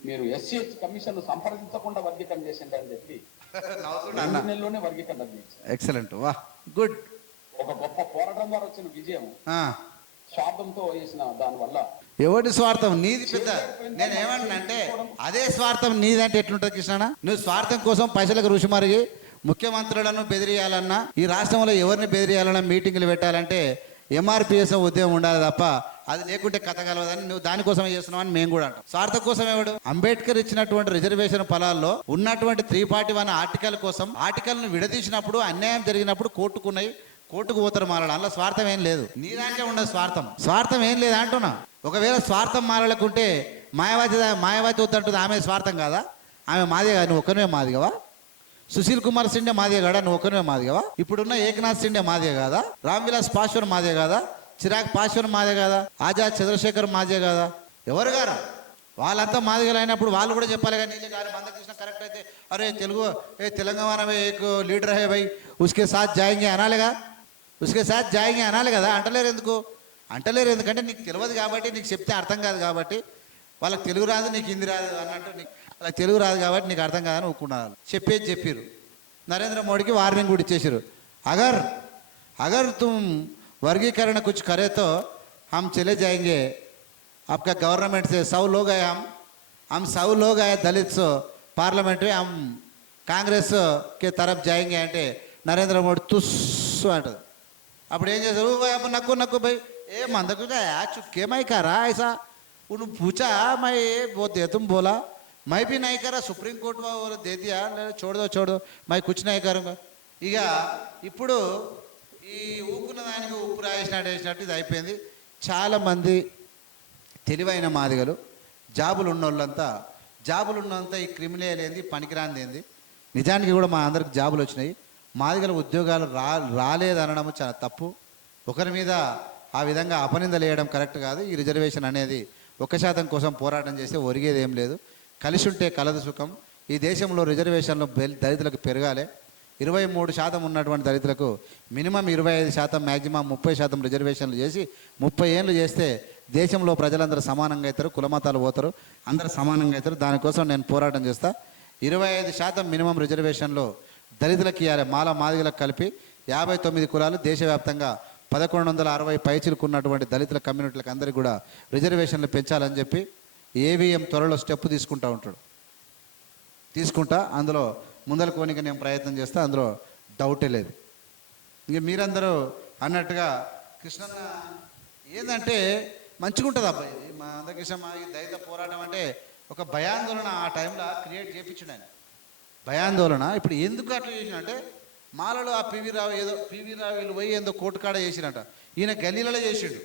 మీరు SC commission సంప్రదించకుండా వర్గీకరణ చేసిండ్రు అని చెప్పి నెలల్లోనే వర్గీకరణ ఎక్సలెంట్ వా. గుడ్ ఒక గొప్ప పోరాటం ద్వారా వచ్చిన విజయం స్వార్థంతో చేసిన దానివల్ల ఎవడి స్వార్థం? నీది పెద్ద. నేను ఏమంటున్నా అంటే అదే స్వార్థం నీదంటే ఎట్లుంటుంది కృష్ణ నువ్వు స్వార్థం కోసం పైసలకు రుచి మరిగి ముఖ్యమంత్రులను బెదిరియాలన్నా ఈ రాష్ట్రంలో ఎవరిని బెదిరియాలన్నా మీటింగ్లు పెట్టాలంటే ఎంఆర్పిఎస్ ఉద్యమం ఉండాలి తప్ప అది లేకుంటే కథ కలవదని నువ్వు దానికోసమే చేస్తున్నావు అని మేము కూడా అంటాం. స్వార్థం కోసం ఎవడు? అంబేద్కర్ ఇచ్చినటువంటి రిజర్వేషన్ ఫలాల్లో ఉన్నటువంటి త్రీ పార్టీ వన్ ఆర్టికల్ కోసం ఆర్టికల్ను విడదీసినప్పుడు అన్యాయం జరిగినప్పుడు కోర్టుకున్నాయి కోర్టుకు పోతారు మారడం అందులో స్వార్థం ఏం లేదు. నీ దాంట్లో ఉండదు స్వార్థం. స్వార్థం ఏం లేదు అంటున్నా. ఒకవేళ స్వార్థం మారలకుంటే మాయావతి మాయావతి వద్దంటుంది ఆమె స్వార్థం కాదా? ఆమె మాదే కాదు. నువ్వు ఒక్కనే మాదిగవా సుశీల్ కుమార్ సిండే మాదే కాదా నువ్వు ఒక్కనే మాదిగవా ఇప్పుడున్న ఏకనాథ్ సిండే మాదే కాదా? రామ్ విలాస్ పాశ్వర్ మాదే కాదా? చిరాక్ పాశ్వన్ మాదే కదా? ఆజాద్ చంద్రశేఖర్ మాదే కదా? ఎవరు గారా? వాళ్ళంతా మాదిగలు అయినప్పుడు వాళ్ళు కూడా చెప్పాలి కానీ నీళ్ళు కానీ మందకృష్ణ కరెక్ట్ అయితే. అరే తెలుగు ఏ తెలంగాణ లీడర్ హే భయ్. ఉస్కే సాత్ జాయింగే అనాలిగా ఉస్కే సాత్ జాయింగే అనాలి కదా? అంటలేరు ఎందుకు? అంటలేరు ఎందుకంటే నీకు తెలియదు కాబట్టి నీకు చెప్తే అర్థం కాదు కాబట్టి. వాళ్ళకి తెలుగు రాదు నీకు హిందీ రాదు అన్నట్టు నీకు అలా తెలుగు రాదు కాబట్టి నీకు అర్థం కాదని ఒప్పుకున్నారు చెప్పేది చెప్పారు నరేంద్ర మోడీకి వార్నింగ్ కూడా ఇచ్చేసారు అగర్ అగర్ తుమ్ వర్గీకరణ కుచ్ కరేతో హమ్ हम జాయింగే ఆప్కా గవర్నమెంట్ సే సౌ లోగ్ लोग హమ్ हम। हम सौ लोग आए दलित सो కాంగ్రెస్ కే తరఫ్ జాయింగే అంటే నరేంద్ర మోడీ తుస్సు అంటుంది అప్పుడు ఏం చేశారు నక్కు నక్కు భయ్ ఏ మందకు చుక్కే మైకారా ఐసా నువ్వు పూచా మై బో దేతం బోలా మై బి నైకారా సుప్రీంకోర్టు బాబు దేతియా లేదా చూడదో చూడదు మై కూర్చున్నాయి కారు ఇక ఇప్పుడు ఈ ఊపు దానికి రాసినట్టు వేసినట్టు ఇది అయిపోయింది. చాలామంది తెలివైన మాదిగలు జాబులు ఉన్నోళ్ళంతా జాబులు ఉన్నంత ఈ క్రిమినల్ ఏంది? పనికిరాంది నిజానికి కూడా మా అందరికి జాబులు వచ్చినాయి. మాదిగల ఉద్యోగాలు రా రాలేదనడం చాలా తప్పు. ఒకరి మీద ఆ విధంగా అపనిందలు వేయడం కరెక్ట్ కాదు. ఈ రిజర్వేషన్ అనేది ఒక శాతం కోసం పోరాటం చేస్తే ఒరిగేది ఏం లేదు. కలిసి ఉంటే కలదు సుఖం. ఈ దేశంలో రిజర్వేషన్లు దళితులకు పెరగాలి. ఇరవై మూడు శాతం ఉన్నటువంటి దళితులకు మినిమం ఇరవై ఐదు శాతం మ్యాక్సిమం ముప్పై శాతం రిజర్వేషన్లు చేసి ముప్పై ఏళ్ళు చేస్తే దేశంలో ప్రజలందరూ సమానంగా అవుతారు కులమతాలు పోతారు అందరూ సమానంగా అవుతారు. దానికోసం నేను పోరాటం చేస్తా. ఇరవై ఐదు శాతం మినిమం రిజర్వేషన్లో దళితులకు ఇవ్వాలి మాల మాదిగలకు కలిపి యాభై తొమ్మిది కులాలు దేశవ్యాప్తంగా పదకొండు వందల అరవై పైచిలుకున్నటువంటి దళితుల కమ్యూనిటీలకు అందరికీ కూడా రిజర్వేషన్లు పెంచాలని చెప్పి ఏవిఎం త్వరలో స్టెప్ తీసుకుంటా ఉంటాడు. తీసుకుంటా అందులో ముందల కోనిక నేను ప్రయత్నం చేస్తే అందులో డౌటే లేదు. ఇంక మీరందరూ అన్నట్టుగా కృష్ణన్న ఏంటంటే మంచిగా ఉంటుంది అబ్బాయి మా అందకృష్ణ మా ఈ దళిత పోరాటం అంటే ఒక భయాందోళన ఆ టైంలో క్రియేట్ చేయించాడు ఆయన. భయాందోళన ఇప్పుడు ఎందుకు అట్లా చేసినంటే మాలలో ఆ పివి రావు ఏదో పివి రావు వీళ్ళు పోయి ఏందో కోర్టు కాడ చేసినట ఈయన గల్లీలలో చేసిండు.